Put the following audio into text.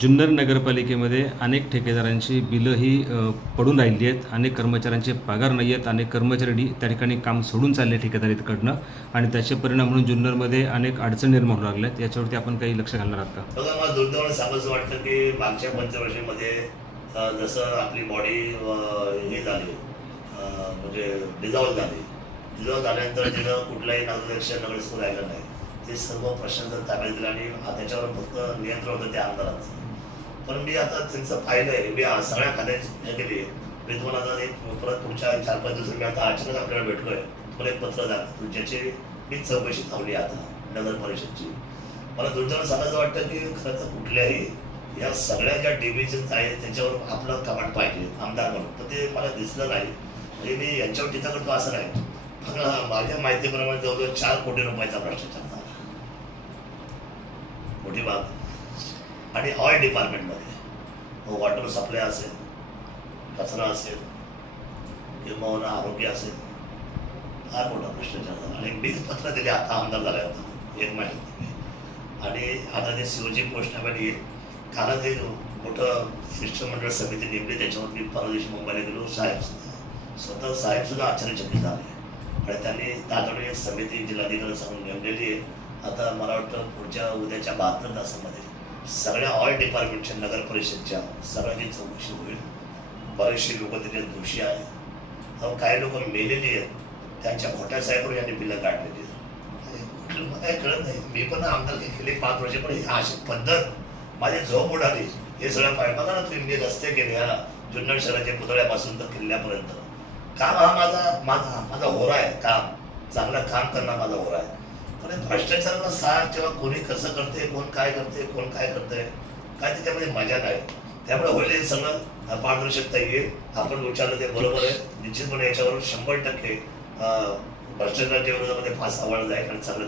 जुन्नर नगरपालिकेमध्ये अनेक ठेकेदारांची बिलं ही पडून राहिली आहेत. अनेक कर्मचाऱ्यांचे पगार नाही आहेत. अनेक कर्मचारी त्या ठिकाणी काम सोडून चालले ठेकेदारीकडनं आणि त्याचे परिणाम म्हणून जुन्नरमध्ये अनेक अडचण निर्माण होऊ लागल्या आहेत याच्यावरती आपण काही लक्ष घालणार आहात का? बघा मला दुर्दैवानं सांगायचं वाटतं की मागच्या पंचवर्षीमध्ये जसं आपली बॉडी हे झाली म्हणजे डिझॉल्व झाली. डिझॉल्व झाल्यानंतर तिनं कुठलाही नगराध्यक्ष नगरसेवक राहिलं नाही. ते सर्व प्रश्न जर ताब्यात दिले आणि त्याच्यावर फक्त नियंत्रण होतं त्या आमदारांचं पण मी आता त्यांचं पाहिलंय मी सगळ्या खात्याची हे केली. मी तुम्हाला आता एक परत पुढच्या चार पाच दिवसात मी आता अचानक आपल्याला भेटलोय. तुम्हाला एक पत्र दाखवतो ज्याची मी चौकशी थांबली आता नगर परिषदची. मला दुर्दैवानं सांगायचं वाटतं की खरं तर कुठल्याही या सगळ्या ज्या डिव्हिजन्स आहेत त्याच्यावर आपलं कमांड पाहिजे आमदार म्हणून. तर ते मला दिसलं नाही. म्हणजे मी यांच्यावर टीका करतो असं नाही. माझ्या माहितीप्रमाणे जवळजवळ चार कोटी रुपयाचा भ्रष्टाचार झाला. विभाग आणि ऑइल डिपार्टमेंटमध्ये मग वॉटर सप्लाय असेल कचरा असेल किंवा आरोग्य असेल फार मोठा भ्रष्टाचार झाला आणि मीच पत्र दिले आता आमदार झाला होता एक माहिती आणि आता ते सीओची पोस्ट नव्याने कालच एक मोठं शिष्टमंडळ समिती नेमली त्याच्यावर मी परवा दिवशी मुंबईला गेलो साहेब स्वतः साहेब सुद्धा आश्चर्यचकित झाले. आणि त्यांनी तातडीने समिती जिल्हाधिकारी सांगून नेमलेली आहे. आता मला वाटतं पुढच्या उद्याच्या बहात्तर तासामध्ये सगळ्या ऑल डिपार्टमेंटच्या नगर परिषदच्या सगळ्यांची चौकशी होईल. बरेचसे लोक त्याच्यात दोषी आहेत. अहो काही लोक मेलेले आहेत. त्यांच्या खोट्या साहेबवर यांनी बिलं काढलेली आहेत. अरे, मला काही कळत नाही. मी पण आमदारकी केले पाच वर्ष पण अशी पद्धत माझी झोप उडाली. हे सगळं पाहिजे बघा ना तुम्ही मी रस्ते केले हा. जुन्नर शहराच्या पुतळ्यापासून तर किल्ल्यापर्यंत. काम हा माझा माझा माझा होरा आहे काम. चांगलं काम करणं माझा होरा आहे. पण हे भ्रष्टाचाराला किंवा कोणी कसं करते कोण काय करते कोण काय करते काय त्याच्यामध्ये मजा नाही. त्यामुळे होईल सगळं पारदर्शकता येईल आपण विचारलं ते बरोबर आहे. निश्चितपणे याच्यावर शंभर टक्के भ्रष्टाचाराच्या विरोधामध्ये फास आवड जाईल आणि चांगलं